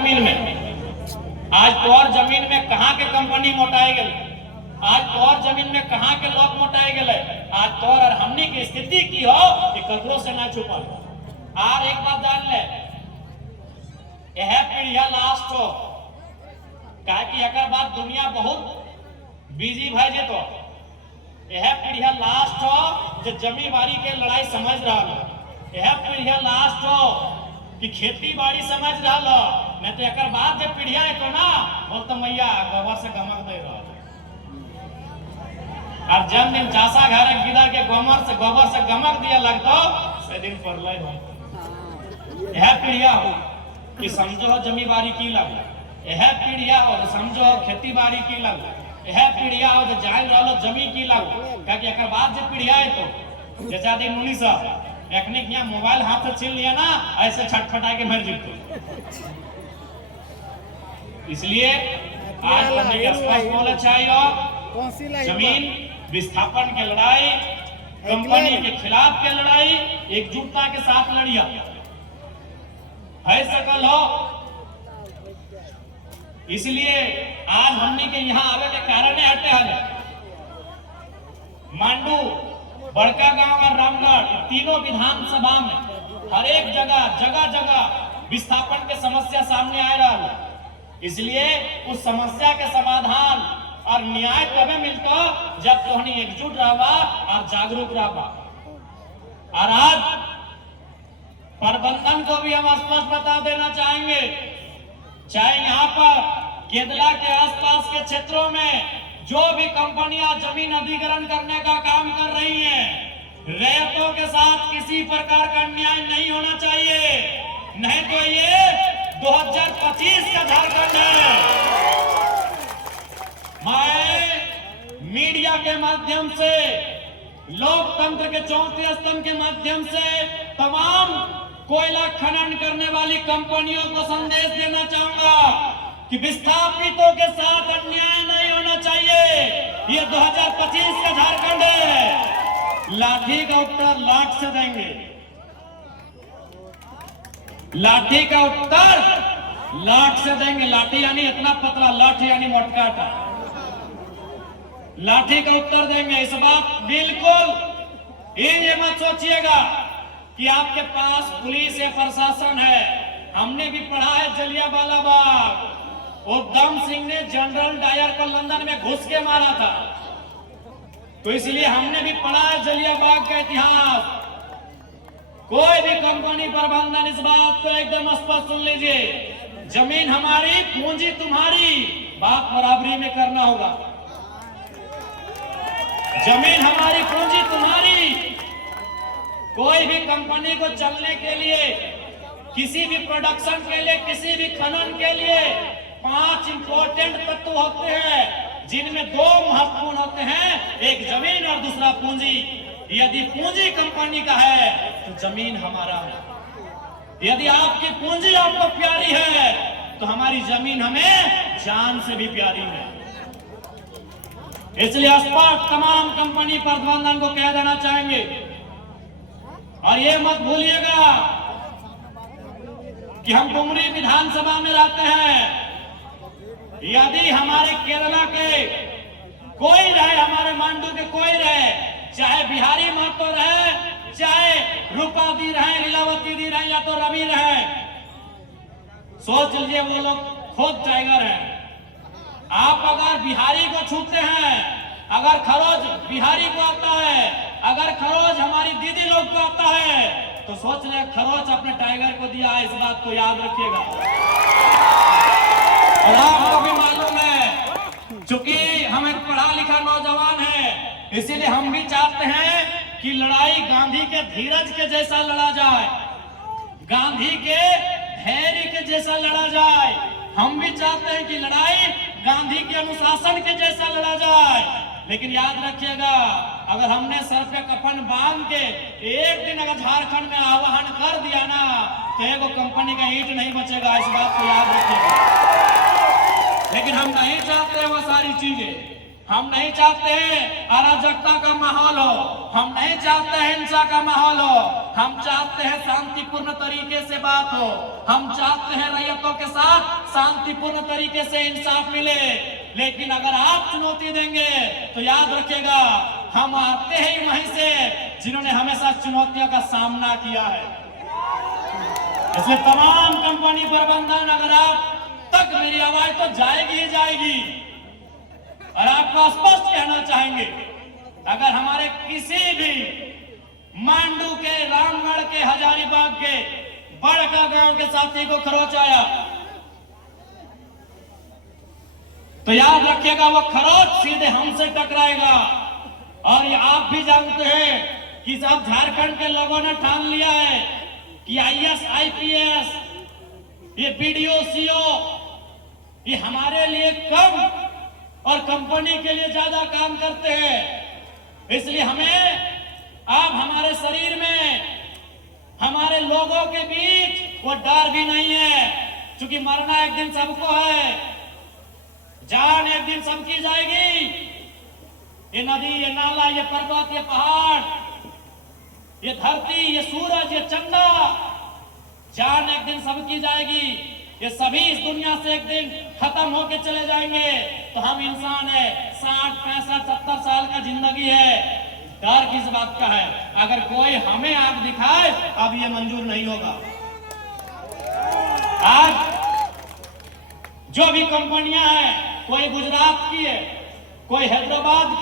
जमीन में आज तो और जमीन में कहाँ के कंपनी मोटाई गई, आज तो और जमीन में कहाँ के लोग मोटाई गए, आज तो और हमनी की स्थिति की हो कि ककरों से ना छुपल। और एक बात जान ले, यह पीढ़िया लास्ट हो, कहा कि अगर बात दुनिया बहुत बिजी भाई जे तो यह पीढ़िया लास्ट हो जो जमी बाड़ी के लड़ाई समझ रहा हो, यह पीढ़िया लास्ट हो कि खेती बाड़ी समझ रहा लो, नहीं तो एक बाद जब पीढ़िया है तो ना बोल तो मैया गोबर से गमक दे रहा और जब दिन चासा घर गिरा के गोबर से गमक दिया लगता से दिन पर ले हो। यह पीढ़िया हो कि समझो जमी बाड़ी की लग, यह पीढ़िया हो तो समझो खेती बाड़ी की लग, यह पीढ़िया हो तो जान रहा जमी की लग, क्योंकि एक बाद जब पीढ़िया है तो जैसा दिन मुनि साहब एखने किया मोबाइल हाथ से छीन लिया ना ऐसे छटपटा के मर जीतो। इसलिए आज हमने स्पष्ट बोलना चाहिए, जमीन विस्थापन की लड़ाई, कंपनी के खिलाफ की लड़ाई एकजुटता के साथ लड़िया है सकल हो। इसलिए आज हमने के यहाँ आवे के कारण हटे हले मांडू, बड़का गांव और रामगढ़ तीनों विधानसभा में हर एक जगह विस्थापन के समस्या सामने आ रहा है। इसलिए उस समस्या के समाधान और न्याय तबे मिलता जब तोहनी एकजुट रहवा और जागरूक रहवा। और आज प्रबंधन को भी हम स्पष्ट बता देना चाहेंगे, चाहे यहाँ पर केदला के आसपास के क्षेत्रों में जो भी कंपनियां जमीन अधिग्रहण करने का काम कर रही हैं, रैयतों के साथ किसी प्रकार का अन्याय नहीं होना चाहिए, नहीं तो ये 2025 का झारखंड है। मैं मीडिया के माध्यम से, लोकतंत्र के चौथे स्तंभ के माध्यम से तमाम कोयला खनन करने वाली कंपनियों को संदेश देना चाहूंगा कि विस्थापितों के साथ अन्याय नहीं होना चाहिए। ये 2025 का झारखंड है। लाठी का उत्तर लाठ से देंगे, लाठी का उत्तर लाठ से देंगे। लाठी यानी इतना पतला, लाठ यानी मोटकाटा। लाठी का उत्तर देंगे। इस बात बिल्कुल ये मत सोचिएगा कि आपके पास पुलिस या प्रशासन है। हमने भी पढ़ा है जलियांवाला बाग, उधम सिंह ने जनरल डायर को लंदन में घुस के मारा था, तो इसलिए हमने भी पढ़ा है जलियांवाला बाग का इतिहास। कोई भी कंपनी प्रबंधन इस बात को एकदम स्पष्ट सुन लीजिए, जमीन हमारी, पूंजी तुम्हारी, बात बराबरी में करना होगा। जमीन हमारी, पूंजी तुम्हारी। कोई भी कंपनी को चलने के लिए, किसी भी प्रोडक्शन के लिए, किसी भी खनन के लिए 5 इंपॉर्टेंट तत्व होते हैं, जिनमें 2 महत्वपूर्ण होते हैं, एक जमीन और दूसरा पूंजी। यदि पूंजी कंपनी का है तो जमीन हमारा है। यदि आपकी पूंजी आपको प्यारी है तो हमारी जमीन हमें जान से भी प्यारी है। इसलिए स्पष्ट तमाम कंपनी प्रबंधन को कह देना चाहेंगे, और ये मत भूलिएगा कि हम डुमरी विधानसभा में रहते हैं। यदि हमारे केरला के कोई रहे, हमारे मांडू के कोई रहे, चाहे बिहारी महतो रहे, चाहे रूपा दी रहे, लीलावती दी रहे, या तो रवि रहे, सोच लीजिए वो लोग खुद टाइगर हैं। आप अगर बिहारी को छूते हैं, अगर खरोज बिहारी को आता है, अगर खरोज हमारी दीदी लोग को आता है, तो सोच ले खरोच अपने टाइगर को दिया है। इस बात को याद रखिएगा। और आपको भी मालूम है, चूंकि हम एक पढ़ा लिखा नौजवान है, इसीलिए हम भी चाहते हैं कि लड़ाई गांधी के धीरज के जैसा लड़ा जाए, गांधी के धैर्य के जैसा लड़ा जाए। हम भी चाहते हैं कि लड़ाई गांधी के अनुशासन के जैसा लड़ा जाए। लेकिन याद रखिएगा, अगर हमने सर पे कफन बांध के एक दिन अगर झारखंड में आह्वान कर दिया ना, तो एगो कंपनी का ईंट नहीं बचेगा। इस बात को याद रखिएगा। लेकिन हम नहीं चाहते वो सारी चीजें, हम नहीं चाहते अराजकता का माहौल हो, हम नहीं चाहते हिंसा का माहौल हो, हम चाहते हैं शांतिपूर्ण तरीके से बात हो, हम चाहते हैं रैयतों के साथ शांतिपूर्ण तरीके से इंसाफ मिले। लेकिन अगर आप चुनौती देंगे तो याद रखिएगा, हम आते ही वहीं से जिन्होंने हमेशा चुनौतियों का सामना किया है। इसलिए तमाम कंपनी प्रबंधन, अगर आप तक मेरी आवाज तो जाएगी ही जाएगी, और आपको स्पष्ट कहना चाहेंगे, अगर हमारे किसी भी मांडू के, रामगढ़ के, हजारीबाग के, बड़का गांव के साथी को खरोच आया तो याद रखिएगा वो खरोच सीधे हमसे टकराएगा। और ये आप भी जानते हैं कि सब झारखंड के लोगों ने ठान लिया है कि आईएएस, आईपीएस, ये बीडीओ, सीओ, ये हमारे लिए कम और कंपनी के लिए ज्यादा काम करते हैं। इसलिए हमें अब हमारे शरीर में, हमारे लोगों के बीच वो डर भी नहीं है, क्योंकि मरना एक दिन सबको है, जान एक दिन सबकी जाएगी। ये नदी, ये नाला, ये पर्वत, ये पहाड़, ये धरती, ये सूरज, ये चंदा, जान एक दिन सबकी जाएगी। ये सभी इस दुनिया से एक दिन खत्म होके चले जाएंगे। तो हम इंसान है, 60, 65, 70 साल का जिंदगी है, डर किस बात का है? अगर कोई हमें आग दिखाए अब ये मंजूर नहीं होगा। आज जो भी कंपनियां हैं, कोई गुजरात की है, कोई हैदराबाद की